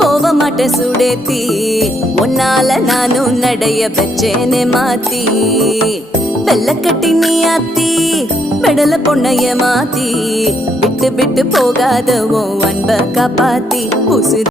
போக மாட்டேன் சுடேத்தி உன்னால நானும் நடைய வச்சேனே மாத்தி வெள்ள கட்டி நீ ஆத்தி பெடல பொண்ணைய மாத்தி விட்டு விட்டு போகாத உன் அன்ப காப்பாத்தி